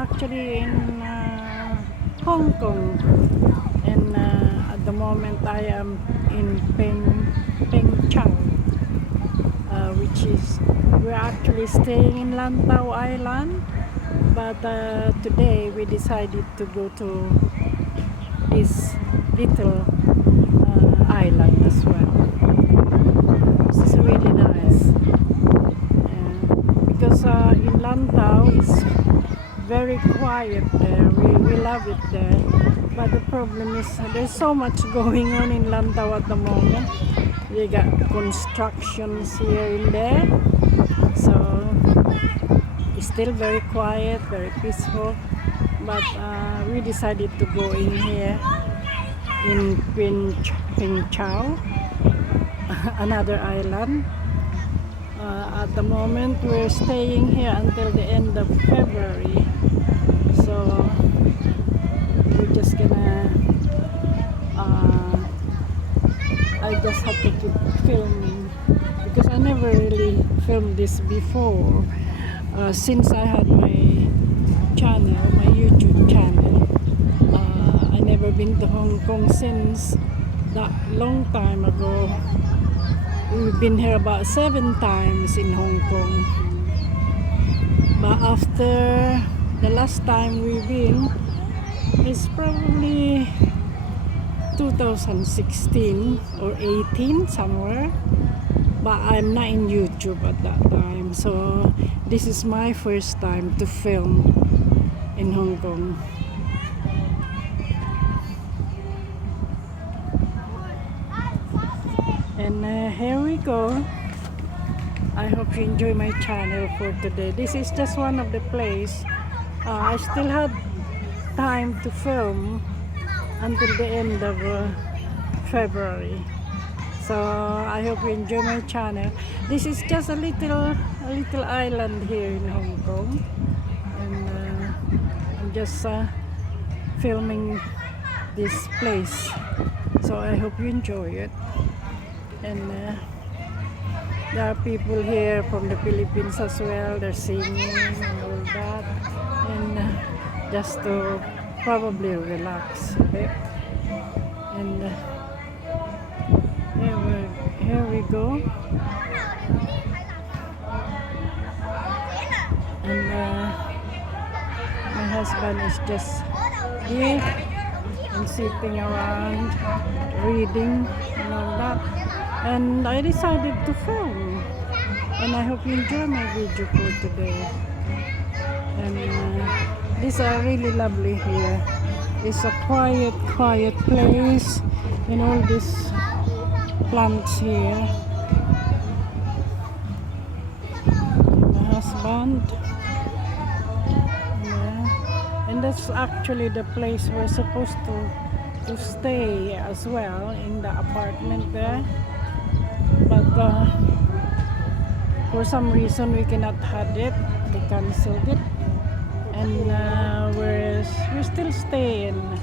actually in Hong Kong, and at the moment I am in Peng Chau, which is, we're actually staying in Lantau Island, but today we decided to go to this little island as well. This is really nice, because in Lantau it's very quiet there. We love it there, but the problem is there's so much going on in Lantau at the moment. We got constructions here and there, so it's still very quiet, very peaceful, but we decided to go in here in Peng Chau, another island. At the moment we're staying here until the end of February, so we're just gonna I just have to keep filming because I never really filmed this before. Since I had my channel, my YouTube channel, I never been to Hong Kong since that long time ago. We've been here about 7 times in Hong Kong, but after the last time we've been is probably 2016 or 18 somewhere, but I'm not in YouTube at that time, so this is my first time to film in Hong Kong. And here we go. I hope you enjoy my channel for today. This is just one of the place. I still have time to film until the end of February, so I hope you enjoy my channel. This is just a little island here in Hong Kong, and I'm just filming this place, so I hope you enjoy it. And there are people here from the Philippines as well. They're singing and all that, and just to probably relax a bit. And here we go. And my husband is just here and sitting around reading and all that. And I decided to film, and I hope you enjoy my video for today. And these are really lovely here. It's a quiet place, and all these plants here. My husband, yeah. And that's actually the place we're supposed to stay as well, in the apartment there. But for some reason we cannot have it. They canceled it, and we're still staying in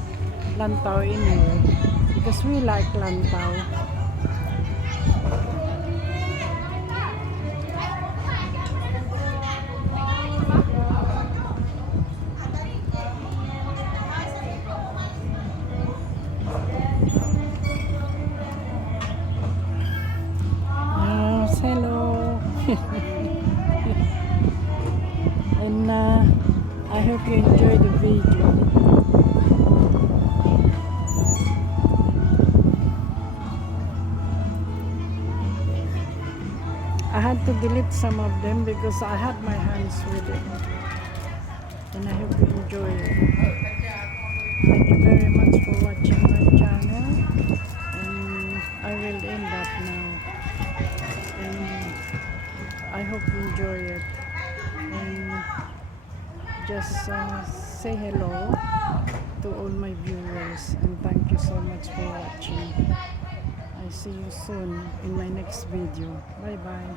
Lantau anyway because we like Lantau. Hello. And I hope you enjoy the video. I had to delete some of them because I had my hands with it, and I hope you enjoy it. Thank you very much for watching my channel, and I will end up now. And I hope you enjoy it, and just say hello to all my viewers, and thank you so much for watching. I see you soon in my next video. Bye bye.